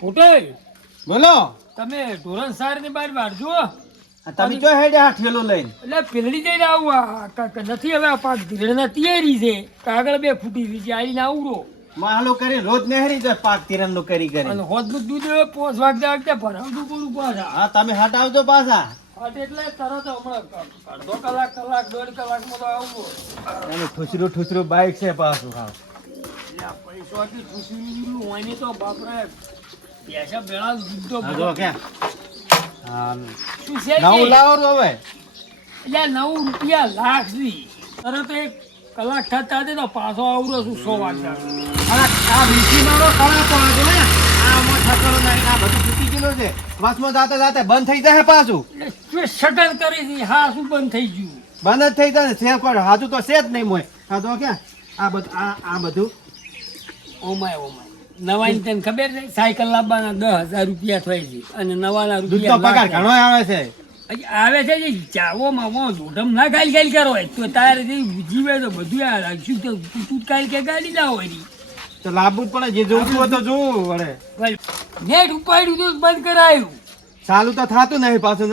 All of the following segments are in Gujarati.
ફૂટે બોલો. તમે ધોરણ સાર ની બહાર વાળજો. તમે જો હેડે આ ઠેલો લઈને એટલે પેલડી જઈને આવું નથી હવે પાક ધીરેના તૈયારી છે કાગળ 2 ફૂટી રહી છે આવીને આવરો માહલો કરી રોજ નહેરી જાય પાક તિરન નું કરી કરી અને હોદનું દૂધ 5 વાગતા ભરાવતું બોલું પાછા. હા તમે હટાવજો પાછા. એટલે તરત હમણાં અડધો કલાક 1.5 કલાકમાં તો આવવો. અને ઠુસરું બાઈક છે પાછું. હા પૈસાથી ખુશી હોય તો બાપરે પૈસા ભેળા દૂધ તો જો કે હા શું છે નવું લાવો તો હવે. એટલે 9 રૂપિયા લાખ થી તરત 1 કલાક થતા તો પાછો આવરો છું 100 વાગ્યા. આ વીસી મારો કળા તો આ જો ને આ મો ઠકરો નહીં આ બધું તૂટી ગયેલું છે. વાસમાં જાતે જાતે બંધ થઈ જાય પાછું. એટલે શટર કરી હતી હા શું બંધ થઈ ગયું. બંધ જ થઈ જાય છે કોઈ હાજુ તો છે જ નહીં મોય. હા તો કે આ બધું આ બધું ઓમાય નવાની તને ખબર છે સાયકલ લાવવાના 10,000 રૂપિયા થાય છે અને નવાના દૂધનો પગાર રૂપિયા ઘણો આવે છે. આવે છે જે ચાવોમાં જોડમ ના ગાલી કરો તો તારે જીવે તો બધું આ રાખશું તો તું કાલ કે ગાડી ના હોય તો લાવવું જ પડે જે જોવું હોય તો જોવું વળે. નેટ ઉપાડ્યું તો બંધ કરાયું. ચાલુ તો થાતું નહીં પાછું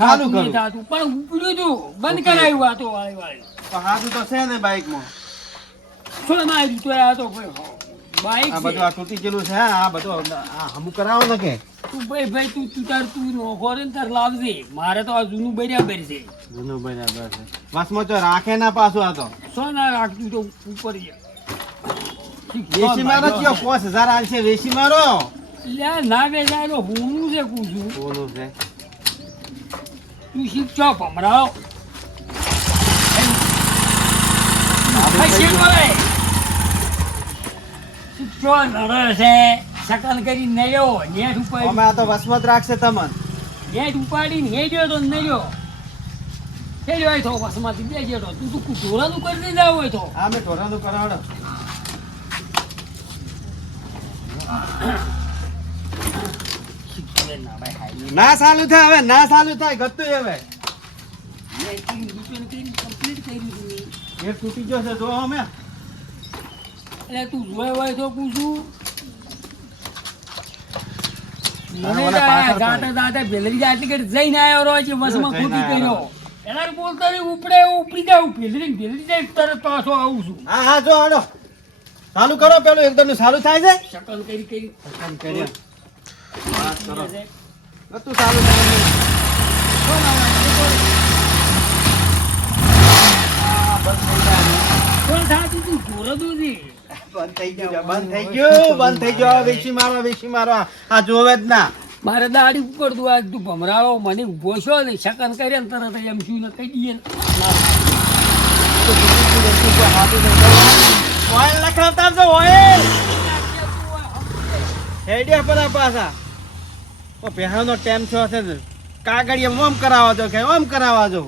ચાલુ કરું થતું પણ ઉપડ્યું તું બંધ કરાયું આ તો વાળી તો હાજુ તો છે ને બાઈકમાં. શું માર્યું તો આ તો બાઈક આ બધું આ તૂટી ગયેલું છે. આ બધું આ હમું કરાવો ને કે તું ભાઈ તું નોખો રે ને તાર લાવજે મારે તો આ જૂનું બરાબર છે. જૂનું બરાબર છે. વાસમાં તો રાખે ના પાછું આ તો શું ના રાખતું તો ઉપર વેસી મારો કયો 5,000 આલશે વેસી મારો. ના બેસાડો હું છે પૂછું બોલું છે તું શીખજો ભમરાવ શીખજો લડે છે શકન કરી નડ્યો નેટ અમે ઉપાડી આ તો વસમત રાખશે તમને. નેટ ઉપાડીને હેડ્યો તો નડ્યો હેડ્યો હોય તો બસમાંથી બેસ્યો તો તું ઢોરાનું કરી દીધા હોય તો આ મેં ઢોરાનું કરાવડો. ના ચાલુ થાય હવે ના ચાલુ થાય ગતું હવે એક તૂટી ગયો છે જો અમે. એટલે તું જોય હોય તો પૂછું મને ઓલા પાછળ જાતે જાતે ભેલરી જાટલી કરી જઈને આવ્યો રહ્યો છે બસમાં ખોટી કર્યો એના બોલતો ઉપડે ઉપડી જાવ ભેલરી જાય તરત પાછો આવું છું. હા હા જો હાડો ચાલુ કરો પેલું એકદમ નું ચાલુ થાય છે. શકલ કરી શકન કર્યો વાત કરો ગતું ચાલુ થાય છે. આ બંધ થઈ જાય. કોણ થાતું તું જોર દૂધી બંધ થઈ ગયું બંધ થઈ ગયો. વેચી મારો આ જોવે જ ના. મારે દાડી ઉપર તું આજ તું ભમરાળો મને ઉભો છો ને શકન કરે ને તરત એમ શું ને કહી દઈએ ને ઓઇલ લખાવતા છો ઓઇલ હેડિયા પર પાછા ઓ પહેવાનો ટાઈમ થયો છે ને કાગળિયા ઓમ કરાવવા દો કે ઓમ કરાવવા દો.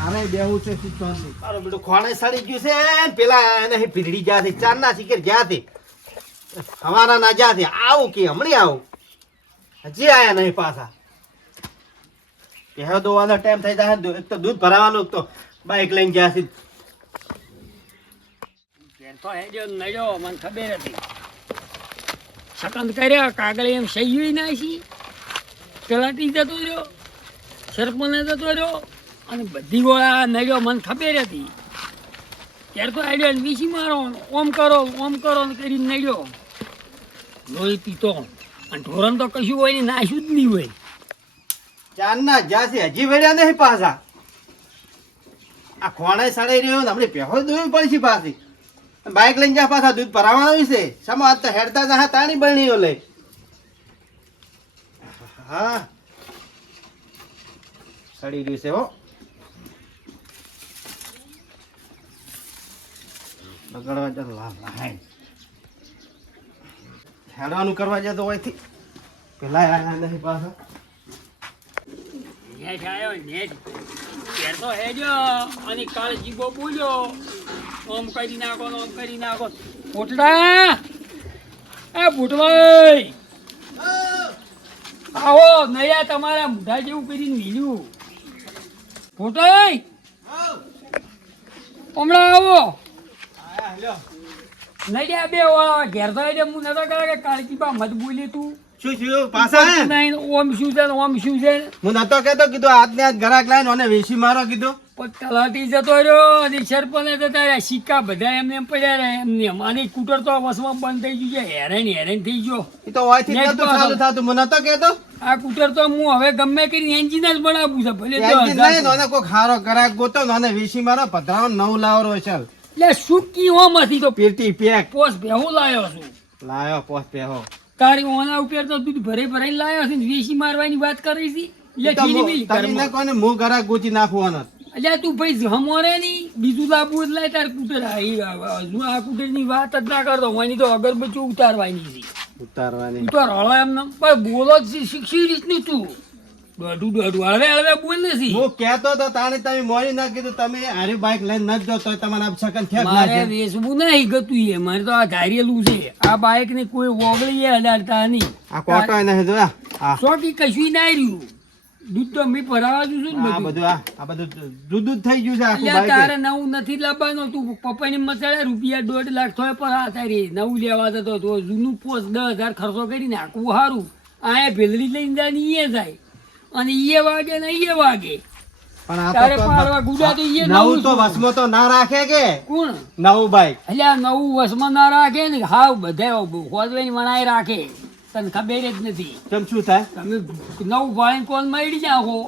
આને બેહું છે શીખવાનું. મારો બેટો ખોણે સડી ગયું છે ને પેલા એને પીરડી ગયા છે ચારના શિખર ગયા છે હવાના ના ગયા છે આવું કે હમણાં આવું હજી આયા નહીં પાછા. પહેવા દોવાનો ટાઈમ થઈ જાય એક તો દૂધ ભરાવાનું એક તો બાઈક લઈને ગયા છે. તો હેડ્યો નડ્યો મને ખબર હતી શકન કર્યા કાગળ એમ સહી ના છી પેલા ટી જતો રહ્યો સરપંચ જતો રહ્યો અને બધી ગોળા નડ્યો મને ખબર હતી ત્યારે તો આડ્યો ને વીસી મારો ઓમ કરો ને કરીને નડ્યો લોહી પીતો અને ઢોરણ તો કશું હોય ને નાશ્યું જ નહીં હોય. ચારના જ્યાં છે હજી વેડ્યા નહીં પાછા. આ ખોણે સડાઈ રહ્યો ને આપણે પહેવો દોવી પડશે પાછી. બાઈક લઈને જા પાછા દૂધ ભરાવાનું છે સમો આજ તો હેડતા જા તાણી બરણીઓ લઈ. હા સડી રહ્યું છે હો. બગડવા જતો લાય હેડવાનું કરવા જતો હોયથી પેલા આયા નહીં પાછા. નેટ આવ્યો નેટ ત્યારે તો હેડ્યો અને કાળ જીબો બોલ્યો ઓમ કરી નાખો પોટડા એ બુટભાઈ આવો નયા તમારા મુઢા જેવું કરીને નીલ્યું પોટાઈ હમણાં આવો. નડિયા બે વાળા ઘેર તો એટલે હું નતો કહે કે કાળજીબા મત બોલી તું શું પાછા હે? નહીં, ઓમ શું છે ને ઓમ શું છે ને. હું નતો કહેતો કીધું આજને આજ ઘરાક લાઈને ઓને વેચી મારો કીધું. પણ તલાટી જતો રહ્યો અને સરપંચે જતા રહ્યા સિક્કા બધા એમને એમ પડ્યા રહ્યા એમને એમ. અને સ્કૂટર તો વસમાં બંધ થઈ ગયું છે હેરાન થઈ ગયો. ઈ તો વાયથી જ નેટ નતું પાસ ચાલુ થાતું. હું નતો કહેતો. આ સ્કૂટર તો હું હવે ગમે કરીને એન્જિન જ બનાવું છે ભલે તો એન્જિન લઈને ઓને કોક હારો ઘરાક ગોતો ને ઓને વેચી મારો પધરાવો નવું લાવો છે. એટલે સુકી હોમાંથી તો પેટી પેક પોસ ભેહું લાવ્યો છું. લાયો પોસ પેહો. તારી ઓના ઉપર તો દૂધ ભરાઈને લાવ્યો છે ને વેચી મારવાની વાત કરી છે. ઈ તો તમે કોને હું ઘરાક ગોચી નાખવાનો. એટલે તું ભાઈ જમોરે નહીં બીજું લાવવું એટલે તાર કુટર આ કુટરની વાત જ ના કરતો હોય તો અગરબત્તી ઉતારવાની છે. ઉતારવાની ઉતાર હળવે એમને પણ બોલો જ શીખી રીતનું તું દોઢું હળવે બોલ નથી. હું કહેતો તો તાણે તમે મોડી ના કીધું તમે હારી બાઈક લઈને ન જો તો તમારે આ શકન ફેંક મારે નાખે. વેચવું નહીં ગતું એ મારે તો આ ધારેલું છે. આ બાઈક ને કોઈ ઓગળી અડાડતા નહીં. આ કોટો નહીં જો આ સોટી કશું ના રહ્યું. દૂધ તો મેં ભરાવા દઉં છું ને આ બધું. બધું આ બધું જુદું જ થઈ ગયું છે આખું અલ્યા તારે બાઈક. નવું નથી લાવવાનું. તું પપ્પાની મસાલે રૂપિયા 1.5 લાખ થોય પર આ તારી નવું લેવા જતો તો જૂનું પોસ 10,000 ખર્ચો કરીને આખું સારું આ ભેલડી લઈને જાય ને ઈએ જાય અને ઈએ વાગે ને ઈએ વાગે. પણ આ તારે તો પાડવા ગુડા તો ઈએ નવું તો છે. વસમો તો ના રાખે કે કોણ નવું બાઈક. અલ્યા નવું વસમાં ના રાખે ને હાવ બધા હોદવાની વણાય રાખે. તને ખબર જ નથી. કેમ શું થાય? તમે નવું ભાળીને કોલ મળી જાઓ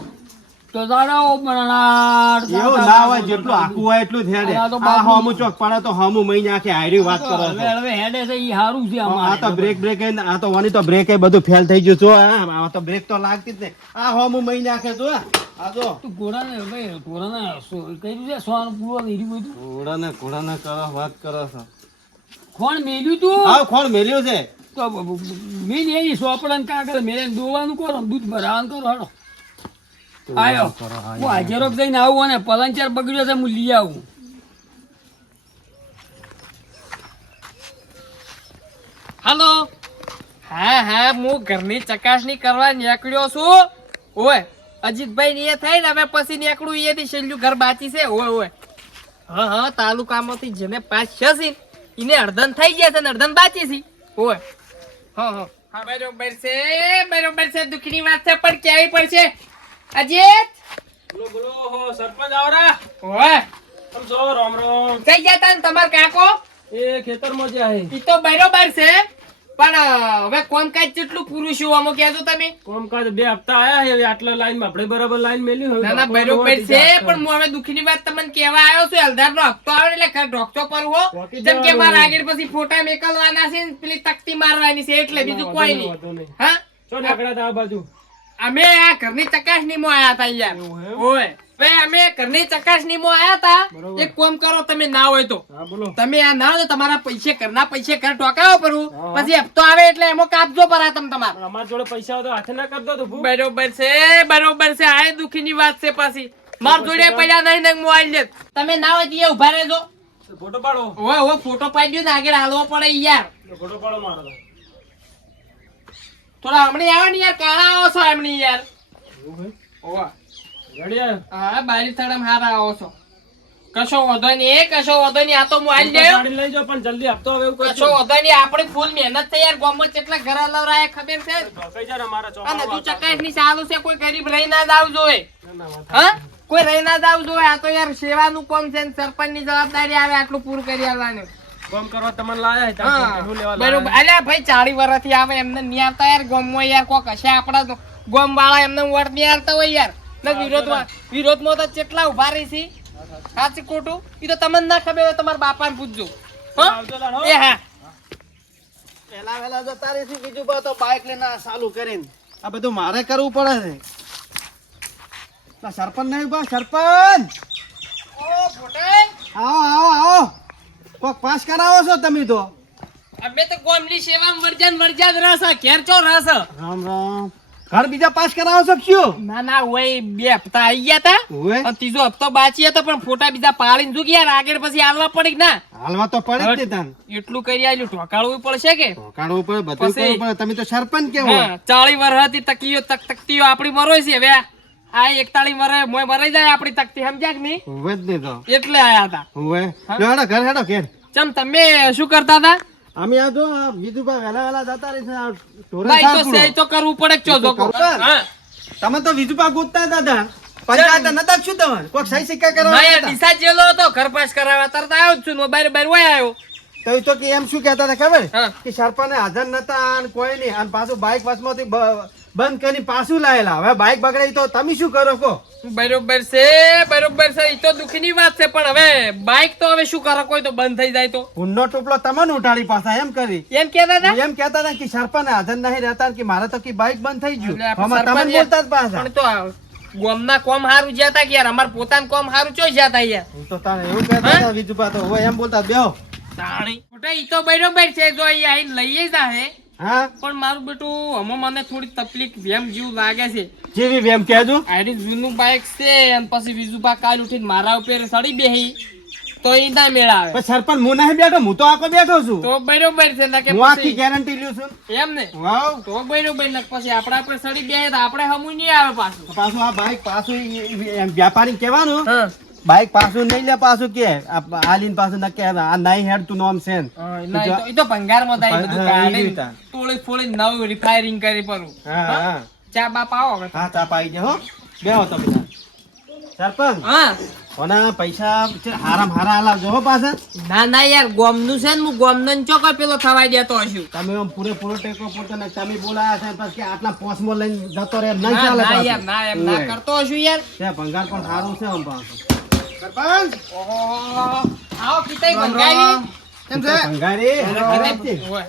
તો તારાઓ બનાડ એવું ના હોય જેટલું આખું હોય એટલું જ હેડે. આ તો આ બાપુ- હોમું ચોક પડે તો હોમું મહી નાખે હારી વાત કરો છો. હવે હેડે છે ઈ હારું છે આ અમારે. તો બ્રેક આ તો વાની તો બ્રેક બધું ફેલ થઈ ગયું જો આ તો બ્રેક તો લાગતી જ નહીં. આ હોમું મહી નાખે જો આ જો તું ઘોડાને ભાઈ ઘોડાને કર્યું છે સોનું પૂરો નીરી બધું ઘોડાને કરો વાત કરો છો. કોણ મેલ્યું તું હા ખોણ મેલ્યું છે. તો મેં એની સોપડાને કાગળ મેલે દોવાનું કરો દૂધ ભરાવાનું કરો હાડો આયો હું હાજરો જઈને આવું અને પલંચર બગડ્યો છે હું લઈ આવું. હાલો હા હું ઘરની ચકાસણી કરવા નીકળ્યો છું. ઓય અજીતભાઈ ને એ થાય ને હવે પછી નીકળું એથી છેલ્લું ઘર બાકી છે. ઓય હા તાલુકામાંથી જેને 5-6 છે એને અડધન થઈ ગયા છે ને અડધન બાકી છે. ઓય હા બરોબર છે દુઃખની વાત છે પણ કેવી પડશે અજીત. બોલો સરપંચ આવરા. ઓય આમ જો રામ રામ. કઈ ગયા તા ને તમાર કાકો? એ ખેતરમાં જ્યાં હે ઈ તો બરોબર છે પણ હવે કોમકાજ કેટલું પૂરું શું આમાં કહેજો તમે? કામકાજ 2 હપ્તા આયા હે હવે આટલા લાઈનમાં આપણે બરાબર લાઈન મેલ્યું હવે ના ના બાપુનો બરોબર વટી છે જાય. પણ હું હવે દુઃખની વાત તમને કહેવા આવ્યો છું. હલદાર નો હપ્તો આવે ને એટલે ડોક્ટર પર હો વાકી જેમ કે જવાનું. મારા આગળ પછી ફોટા મેકલવાના છે ને પેલી તકતી મારવાની છે એટલે બીજું કોઈ વાંધો નહીં. નહીં. હા ચો નીકળ્યા તા આ બાજુ. અમે આ ઘરની ચકાસણીમાં આયા હતા યાર. એવું એમ? ઓય ભાઈ અમે ઘરની ચકાસણીમાં આયા હતા. બરોબર. એક કામ કરો તમે ના હોય તો હા બોલો. તમે આ ના હોય તો તમારા પૈસે ઘરના પૈસે ઘર ટોકાવો પડું હા. પછી હપ્તો આવે એટલે એમાં કાપજો પરા તમે તમારે. પણ અમારા જોડે પૈસા હોય તો હાથે ના કરતો તો ભૂ. બરોબર છે આ દુઃખની વાત છે પાછી માર જોડે પડ્યા નહીં ને મોબાઈલ લે તમે ના હોય તો એ ઉભા રહેજો. ફોટો પાડો. ઓય ફોટો પાડ્યો ને આગળ હાલવો પડે યાર. ફોટો પાડો મારો તો. થોડા હમણાં આવો ને યાર કાળા આવો છો હમણાં યાર. એવું હે? ઓય રેડી આયો? હા બારી તળમ હારા આવો છો. કશો વાંધો નહીં આ તો મોબાઈલ ફોટો લેયો. પાડીને લઈ જાઓ પણ જલ્દી હપ્તો હવે એવું કશો કરજો. વાંધો નહીં આપણે ફૂલ મહેનત થઈ યાર ગામમાં કેટલા ઘર લવરાયા ખબર છે. કઈ જા ને મારા અને તું ચોપા. ચકાસણી ચાલુ છે કોઈ ગરીબ રહી ના જાવ જોઈએ. ના ના વાત. હા કોઈ રહી ના જાવ જોઈએ. આ તો યાર સેવાનું કામ છે ને સરપંચની જવાબદારી આવે આટલું પૂરું કરી આવવાનું. કામ કરવા તમને લાયા હે હા ત્યાં શું લેવા બરોબર. લાયા? અલ્યા ભાઈ 40 વર્ષથી આવે એમને નહીં આવતા યાર ગામમાં યાર કોક હશે આપણા તો ગામ વાળા એમને વોટ નહીં આવતા હોય યાર ને વિરોધમાં તો કેટલા ઉભા રહી છે. સાચી ખોટું ઈ તો તમને ના ખબર હોય તમારા બાપાને પૂછજો. હા આવજો તાણ, હો. એ હા પેલા જો તારી થી બીજું બધું તો બાઈક લઈને આ ચાલુ કરીને આ બધું મારે કરવું પડે છે. ના સરપંચ નહીં બા સરપંચ ઓ ફોટાઈ આવો કોક પાસ કરાવો છો તમે તો. અમે તો ગામની સેવામાં વરજાદ રસ ઘેર ચો રસ. રામ રામ. ઘર બીજા પાસ કરાવો છો કે શું? ના હોય 2 હપ્તા આવી ગયા તા ઓવે અને ત્રીજો હપ્તો બાકી હતો પણ ફોટા બીજા પાડીને જો યાર આગળ પછી હાલવા પડી કે ના હાલવા તો પડે જ ને તાન. એટલું કરી આલ્યું ઢોકાળવું પડશે કે કાઢવું પડે બધું પછી- કરવું પડે. તમે તો સરપંચ કેવો? હા 40 વર્ષ હતી તકીઓ તકતીઓ આપણી મરોય છે હવે આ 41 વર્ષ મોય મરાઈ જાય આપણી તકતી સમજ્યા કે નહીં હોવે જ નહીં તો એટલે આયા હતા. હોવે લો હેડો ઘર હેડો ઘેર ચમ તમે શું કરતા હતા? અમે આ જો આ વિજુભાઈ વહેલા જતા રહી છે આ ઢોરે ભાઈ તો સાપુડો. સહી તો કરવું પડે કે ચો તો જોકો. ખબર. હા. તમે તો વિજુભા ગોતતા હતા પંચાયત નતા શું તમારે કોક સહી સિક્કા કરવા ના યાર હતા? ડીસા જેલો હતો ઘર પાસ કરાવવા તરત આવ્યો જ છું ને બાર બાર વય આવ્યો. તો એ તો કે એમ શું કહેતા હતા ખબર હા. કે સરપંચ હાજર નતા અને કોઈ નહીં અને પાછું બાઇક વચમાંથી બંધ કરીને પાછું લાયેલા હવે બાઇક બગડે તો તમે શું કરો કહો બરોબર છે એ તો દુઃખની વાત છે પણ હવે બાઇક તો હવે શું કરે કોઈ તો બંધ થઈ જાય તો ગુંડનો ટોપલો તમને ઉઠાડી પાછા એમ કરી એમ કહેતા હતા. એમ કહેતા હતા કે સરપંચ હાજર નહીં રહેતા કે મારે તો કે બાઇક બંધ થઈ ગયું એટલે આપણે આમાં તમે સરપંચ બોલતા જ પાછા પણ તો ગોમના કોમ હારું જ્યાં કે યાર અમાર પોતાનું કોમ હારું ચો જ્યાં યાર હું તો તારે એવું કહેતા હતા વિજુભા તો હવે એમ બોલતા બેહો તાણી ખોટા ઈ તો બરોબર છે જો ઈ આઈને લઈએ જાહે હા પણ મારું બેટું હમણાં મને થોડી તકલીફ વેમ જેવું લાગે છે. જેવી એમ કહેજો આરી જૂનું બાઇક છે અને પછી વિજુભા કાલ ઉઠીને મારા ઉપર સડી બેહી તો ઈ ના મેળ આવે. પણ સરપંચ હું નહીં બેઠો હું તો આખો બેઠો છું તો બરોબર છે ને કે હું આખી પછી ગેરંટી લ્યો છું એમ ને વાવ તો બરોબર ને પછી આપણા પર સડી બેહે તો આપણે હમું નહીં આવે પાછું. પાછું આ બાઇક પાછું એમ વ્યાપારી કહેવાનું હા બાઇક પાછું નહીં લે પાછું કે આલીન પાછું ન કે આ નહીં હેડ તું નામ છે ને. ના, ઈ તો ભંગારમાં થાય બધું હા, ઈ કાઢી રીતે. તોડી ફોડી નવું રિફાયરિંગ કરી પડું. હા હા ચા બાપ આવો હવે. હા ચા પાઈ જાય હો બેહો તમે તાર. સરપંચ હા કોના પૈસા હારામ હારા આલાવજો હો પાછા ના ના યાર ગોમનું છે ને હું ગોમનો ને ચોકો પેલો થવાઈ દેતો હશું. તમે આમ પૂરેપૂરો ટેકો પોતો ને તમે બોલાયા છે પછી કે આટલા પોસમો લઈને જતો રહે એમ નહીં ચાલે ના પાછું. યાર ના એમ ના ઓય. કરતો હશું યાર. તે ભંગાર પણ સારું છે આમ પાછું સરપંચ ઓહો, આવો પિતાઈ ભંગારી. કેમ છે ભંગારી ઓય,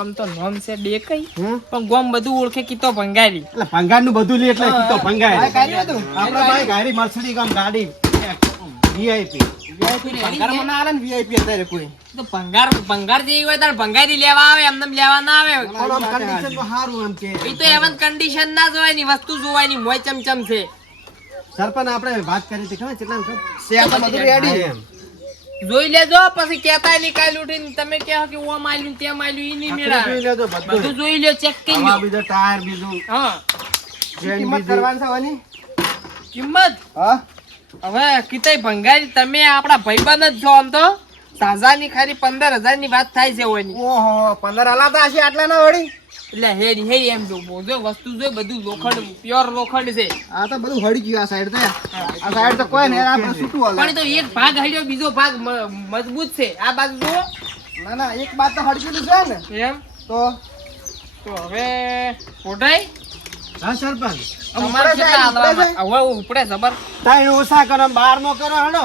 ઓમ તો નોમ છે દેખાય હમ? પણ ગોમ બધું ઓળખે કીતો ભંગારી. એટલે ભંગાર નું બધું લે એટલે કીધો ભંગાર હા, ગાડી હતું. આપડે ભાઈ ગાડી મર્સિડીઝ ગામ ગાડી વીઆઈપી ભંગારમાં ના આવે ને વીઆઈપી અત્યારે કોઈ તો ભંગાર જેવી હોય તાર ભંગારી લેવા આવે એમને લેવા ના આવે. પણ આમ કન્ડિશન તો સારું એમ કે ઈ તો એવન કન્ડિશન ના જોવાય ની વસ્તુ જોવાની મોય ચમચમ છે. સરપંચ આપણે વાત કરી હતી ખબર કેટલા ખબર? રેડી. એમ. જોઈ લેજો પછી કેતા ની કાલ ઉઠીને તમે કહો કે ઓમ આલ્યું ને તેમ આલ્યું ઈ નહીં આપણે મેળા. જોઈ લેજો બધું બધું જોઈ લ્યો ચેક કરી હવા લ્યો. બીજો ટાયર બીજું હા ચેન બીજું. કિંમત હા હવે કીતે ભંગારી તમે આપડા ભાઈબંધ જ છો આમ તો તાજાની ખાલી 15,000 ની વાત થાય છે ઓની. ઓહો 15 આલાતા હશે આટલા ના વળી એટલે હેડી એમ જો બોજો વસ્તુ જો બધું લોખંડ પ્યોર લોખંડ છે. આ તો બધું હળી ગયું આ સાઈડ તો આ સાઈડ તો કોઈ નહીં આપણે છૂટું હાલે પણ એ તો એક ભાગ હલ્યો બીજો ભાગ મજબૂત છે. આ બાજુ જુઓ. ના ના એક બાત તો હળી ગયું છે ને એમ તો હવે ફોટાઈ હા સરપંચ તમારે કેટલા હાલવામાં? હવે ઉપડે જબર. તાઈ ઓછા કરો 12 નો કરો હડો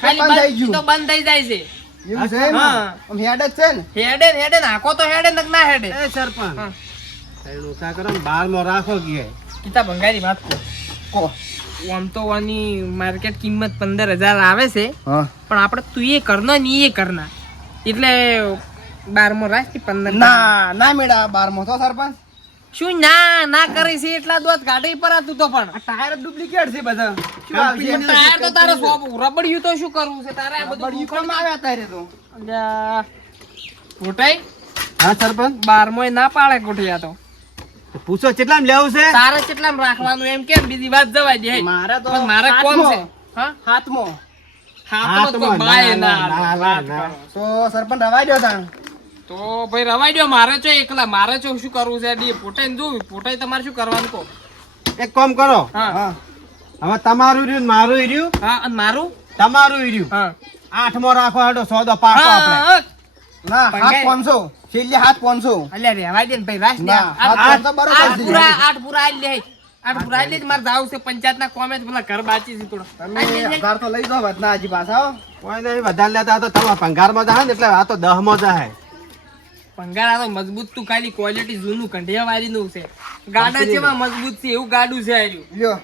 ખાલી બંધ થઈ બંધ તો બંધ થઈ જાય છે. એવું છે ને હા. આમ હેડ જ છે ને હેડે નાખો તો હેડે નક ના હેડે. એ સરપંચ હા. તાઈ ઓછા કરો 12 માં રાખો કે કીતા ભંગારી વાત કો આમ તો આની માર્કેટ કિંમત 15,000 આવે છે હા પણ આપણે તું એ કરના ની એ કરના એટલે 12 રાખ કે 15. ના ના મેડા 12 માં તો સરપંચ શું ના કરી છે એટલા દોત ગાડી પર હતું તો પણ ટાયર ડુપ્લિકેટ છે બધા શું પણ ટાયર તો તારે રબડિયું તો શું કરવું છે તારે આ બધું પણ આવ્યા તારે તો અલ્યા, ગોટાઈ હા સરપંચ 12 ના પાડે ગોઠિયા તો પૂછો કેટલામ લેવું છે તારે કેટલામ રાખવાનું એમ કેમ બીજી વાત જવાય દે. મારે તો પણ મારે કોમ છે. હા હાથમો હાથમાં તો બાય ના વાત કરો. તો સરપંચ રવાઈ દો તાણ તો ભાઈ રવાઈ દો મારે છો એકલા મારે છો શું કરવું છે ડી પોટાઈ જોવું પોટાઈ તમારે શું કરવાનું કહો. એક કામ કરો હા હવે તમારું રહ્યું ને મારું રહ્યું હા અને મારું તમારું રહ્યું હા 8 માં રાખો હાડો સોદો પાકો આપણે હા ના પંગાઈ. 500 છેલ્લે 500 અલ્યા રેવા દે ને ભાઈ રાખ દે. ના, આઠ- હાથ તો બરોબર આઠ છે. પૂરા આઠ પૂરા આલી લે. આઠ પૂરા આલી લે. મારે જાવું છે પંચાયત ના કોમે પેલા ઘર બાચી છે થોડો. આલી લે. તો લઈ જાઓ વધના હજી પાછા કોઈ નહીં વધારે લેતા તો તમારા ભંગારમાં જાય ને એટલે આ તો 10 માં જાય ભંગાર આ તો મજબૂત તું ખાલી ક્વોલિટી જૂનું કંઢિયા વાળી નું છે. ગાડા જેવા મજબૂત છે એવું ગાડું છે આર્યું. લ્યો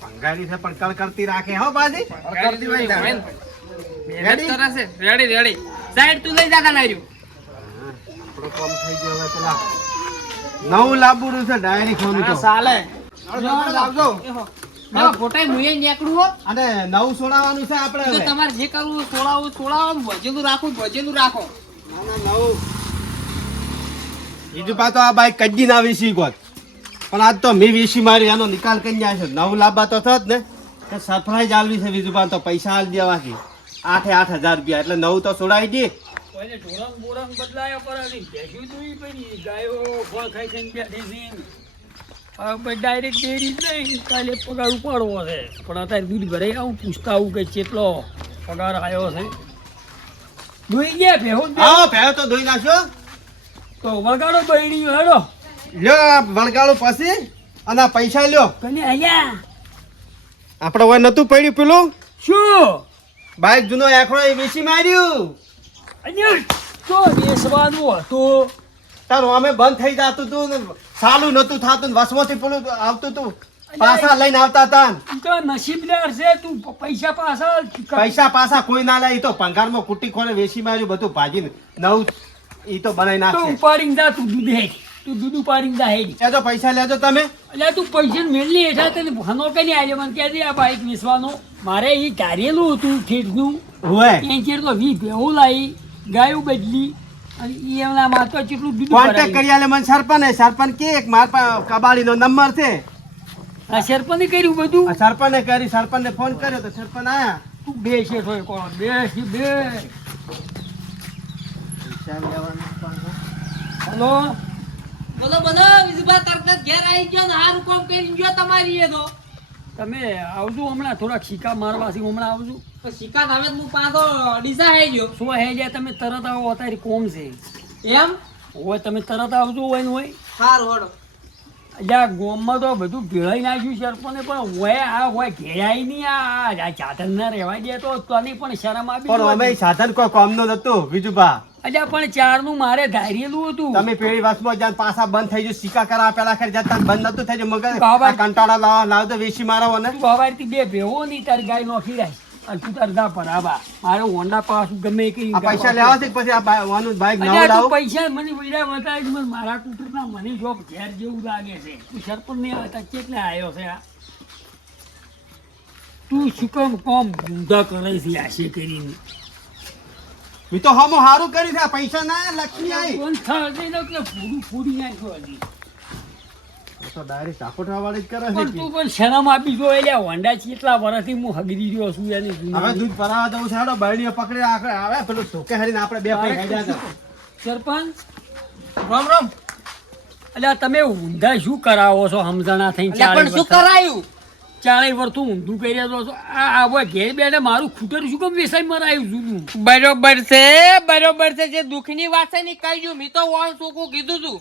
ભંગારી છે પણ કળકળતી રાખે હો બાજી ગાડી જોડે હોય ને. મહેનત કરે છે. રેડી સાઈડ તું લઈ જા કાલ આર્યું. આપણો કામ થઈ ગયો હવે પેલા નવું લાંબુડું છે ડાયરી ખોલું તો ચાલે. આવજો ના ફોટાઈ મુએ નીકળું હો. અને નવું સોડાવાનું છે આપણે તો હવે તમારે જે કરવું સોળાવો ભજેલું રાખો ના ના નવું બીજું તો આ બાઈક કદી ના વેચી ગોત પણ આજ તો મેં વેચી મારી એનો નિકાલ કરી જાય છે નવું લાવવા તો થત ને સરપ્રાઈઝ આલવી છે બીજું તો પૈસા આલી દેવા છે 8,000 રૂપિયા એટલે નવું તો છોડાવી દે કોઈને ઢોરંગ બોરંગ બદલાયો પર હતી ભેંસું દૂઈ પડી ગાયો ફળ ખાઈ ખાઈને બેઠી છે હવે ડાયરેક્ટ ડેરી જ નહીં કાલે પગાર ઉપાડવો છે પણ અત્યારે દૂધ ભરાઈ આવું પૂછતા આવું કે કેટલો પગાર આવ્યો છે દૂઈ ગયા ભેહું હા ભેળો તો ધોઈ નાખ્યો તો વગાડો બહેણી હેડો લ્યો વળગાડો પછી અને આ પૈસા લ્યો કને અહીંયા આપણે હવે નતું પડ્યું પેલું શું બાઈક જૂનો એકડો એ વેચી માર્યું અહીંયા તો બેસવાનું હતું તારું અમે બંધ થઈ જતું તું ને સાલું નતું થતું ને વસમાંથી પેલું આવતું તું પાછા લઈને આવતા હતા તું તો નસીબદાર છે તું પૈસા પાછા પૈસા પાછા કોઈ ના લે ઈ તો ભંગારમાં કુટી ખોને વેચી માર્યું બધું ભાજીને નવું ઈ તો બનાવી તું નાખશે ઉપાડીને જા તું દૂધ હેડ તું દૂધ ઉપાડીને જા હેડ લેજો પૈસા લેજો તમે એટલે તું પૈસા મેળની હેઠા તને ભનો કઈ આવ્યો મને કહે આ બાઈક વેચવાનો મારે એ ધારેલું હતું ઠેઠનું હોય એ ચેર તો વી ભેવું લાવી ગાયું બદલી અને ઈ એમના માં તો કેટલું દૂધ કોન્ટેક્ટ કરી આલે મને સરપંચ કે એક માર કબાડીનો નંબર છે આ સરપંચે કર્યું બધું આ સરપંચને કરી સરપંચને ફોન કર્યો તો સરપંચ આયા તું બે છે થોય કોણ બે પૈસા લેવાના પણ. હલો બોલો બોલો વિજુભા તરત જ ઘેર આવી ગયો ને હારું કામ કરી ગયો તમારી એ તો તમે આવજો હમણાં થોડાક સિક્કા મારવાથી હમણાં આવજો તો શિકાર હવે હું પાછો ડીસા આવી ગયો શું હે જાય તમે તરત આવો અત્યારે કોમ છે એમ હોય તમે તરત આવજો હોય ને હોય સારું હડો એટલે ગોમમાં તો બધું ભેળાઈ નાખ્યું સરપંચે પણ હોય આ હોય ઘેરાય નહીં આ ચાતર ના રહેવા દે તો તને પણ શરમ આપી પણ અમે સાધન કોઈ કામનું નતું બીજુભા અલ્યા પણ ચારનું મારે ધારેલું હતું તમે પેલી વસમાં જ્યાં પાછા બંધ થઈ ગયું સિક્કા કરવા પેલા ખરી જતા બંધ નતું થઈ ગયું મગર બાબા. આ કંટાળા લાવતો વેચી મારો ને તું હવારથી બે ભેવો નહીં તારી ગાય નોખી રાખ અને તું તાર દા પરાબા મારે હોન્ડા પાસ ગમે એ કરી આ પૈસા લેવા છે પછી આ વાનું બાઈક નવું અલ્યા તું લાવો પૈસા મને વિડા બતાવી મને મારા કુટુંબના મને જો ઘેર જેવું લાગે છે તું સરપંચ નહીં આવતા કેટલા આવ્યો છે આ તું શું કામ કોમ ઊંધા કરે છે આશે કરીને મેં તો હમો હારું કરી છે પૈસા ના લક્ષ્મી આવી કોણ થશે ને કે પૂરું પૂરી નાખ્યો હજી તો ડાયરેક્ટ ટાકોઠા વાળી જ કરે છે પણ તું પણ શરમ આપી જો એટલે હોન્ડા કેટલા વર્ષથી હું હગરી રહ્યો છું એની હવે જૂની. દૂધ ભરાવા દઉં છે હેડો બરણીઓ પકડી આગળ આવે પેલું ધોકે હરીને આપણે બે પૈ હેડ્યા હતા સરપંચ રામ રામ એટલે તમે ઊંધા શું કરાવો છો સમજણા થઈને એટલે પણ શું કરાયું ચાળે વર્ષ ઊંધું કરી રહ્યો છો આ હવે ઘેર બેઠે મારું ખૂટર શું કેમ વેસાઈ મરાયું જૂનું બરોબર છે જે દુઃખની વાત છે ને કહી દઉં મેં તો વોન ચોખ્ખું કીધું તું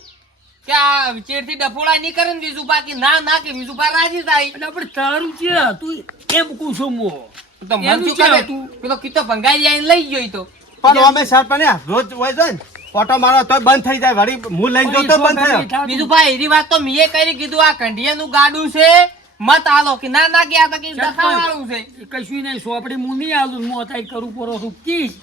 કે આ ચેડથી ડફોડા નહીં કરે ને વિજુભા કે ના કે વિજુભા રાજી થાય એટલે આપણે તારું છે તું એમ કહું છું મો તો મન એનું શું છે કરે તું? પેલો કીતો ભંગાઈ આવીને લઈ ગયો ઈ તો પણ અમે સરપંચ રોજ હોય છે ને ઓટો મારો તો બંધ થઈ જાય વળી હું લઈને જતો બંધ થયો વિજુભા એની વાત તો મેં કરી કીધું આ કંઢિયાનું ગાડું છે મત આલો કે ના કે આ તો કે દખાવાળું છે કશું નહીં સોપડી હું નહીં આવું હું અત્યારે કરું પરો છું કીશ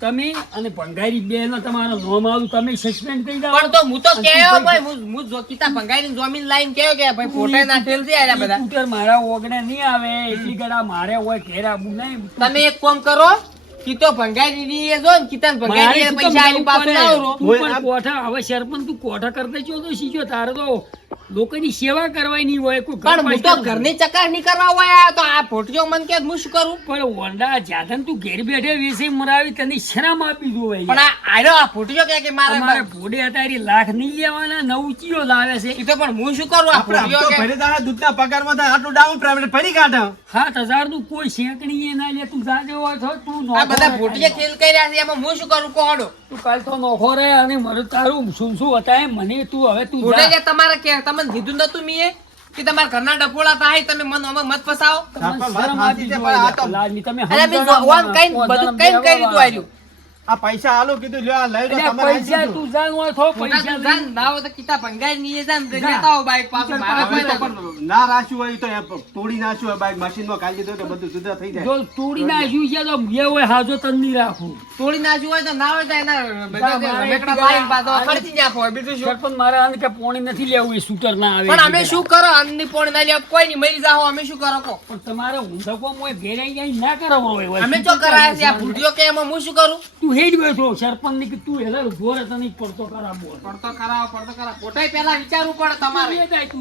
તમે અને ભંગારી બે ને તમારો નોમ આવું તમે સસ્પેન્ડ થઈ જાવ પણ તો હું તો કહેયો ભાઈ હું જો કીતા ભંગાઈ જમીન લાઈન કહેયો કે ભાઈ ફોટા નાખેલ છે આયા બધા સ્કૂટર મારા ઓગણે નહીં આવે એટલી ગળા મારે હોય ઘેર આવું નહીં તમે એક કામ કરો કીતો ભંગાઈ દીધી એ જો ને કીતા ભંગાઈ દીધી પૈસા આલી પાછું લાવો તું પણ કોઠા હવે સરપંચ તું કોઠા કરતા છો તો શીખ્યો તારે તો લોકોની સેવા કરવાની હોય કોઈ ઘર પણ હું તો પાછળ- ઘરની ચકાસણી કરવા વાયા તો આ ફોટીઓ મન કે હું શું કરું પણ વંડા જાદન તું ઘેર બેઠે વેસી મરાવી તને શરમ આપી દો પણ આ આર્યો આ ફોટીઓ કે તમારે મારે ભોડે અત્યારે લાખ નહીં લેવાના નવ ચીયો લાવે છે ઈ તો પણ હું શું કરું આ આપણે આમ ફોટીઓ તો કે ભરી દાડા દૂધના પગારમાં થાય આટલું ડાઉન પેમેન્ટ ફરી કાઢો 7,000 નું કોઈ શેકણી એ ના લે તું જાજે હોય તો તું આ બધા નોખો ફોટીએ રે. ખેલ કર્યા છે એમાં હું શું કરું કોડો તું કાલ તો નોખો રે અને મને તારું શું હતા મને તું હવે તું ફોટે જા. કે તમારે કે તમને કીધું નતું મીએ કે તમારા ઘરના ડફોળા થાય તમે મન અમે મત ફસાવો તમને વાત શરમ સાચી આપી છે, દો પણ આ તો- લાલની તમે અરે મેં સમજણ જોવાનું કઈ આપો, બધું જન્મ કઈ કરી દેવા દીધું આર્યું આ પૈસા આલો કીધું લ્યો આ લઈ લો એટલે તમારે પૈસા આપ્યું તું જાણ હોય તો મોટા પૈસા તું જાન ના હોય તો કીતા ભંગાઈ ની જાન જા. લેતા આવો બાઈક પાછું તું મારા હવે તો કોઈ નથી. પણ ના રાખ્યું હોય તો એ તોડી નાખ્યું હોય બાઈક મશીનમાં કાઢી દીધું તો બધું જુદા થઈ જાય જો તોડી નાખ્યું છે તો એ હોય હાજો તન નહીં રાખું તોડી નાખ્યું હોય તો ના હોય તો એના બધા મારે રમેકડા એટલી લાઈન પાછો આ- ખર્ચી નાખો હોય, બીજું શું સરપંચ મારે આને કે પોણી નથી લેવું એ શૂટર ના આવે પણ અમે શું કરો અન્નની પોણી ના લે કોઈ નહીં મરી જાઓ અમે શું કરો કો પણ તમારે ઊંધકો મોય ઘેરાઈ જાય ના કરાવો હોય અમે જો કરાયા છે આ ભૂડિયો કે એમાં હું શું કરું તું હેડ બેઠો સરપંચ ની કે તું હેલા ઉભો રહે તને પડતો કરાવો પડતો કરાવો ફોટોય પહેલા વિચારવું પડે તમારે તું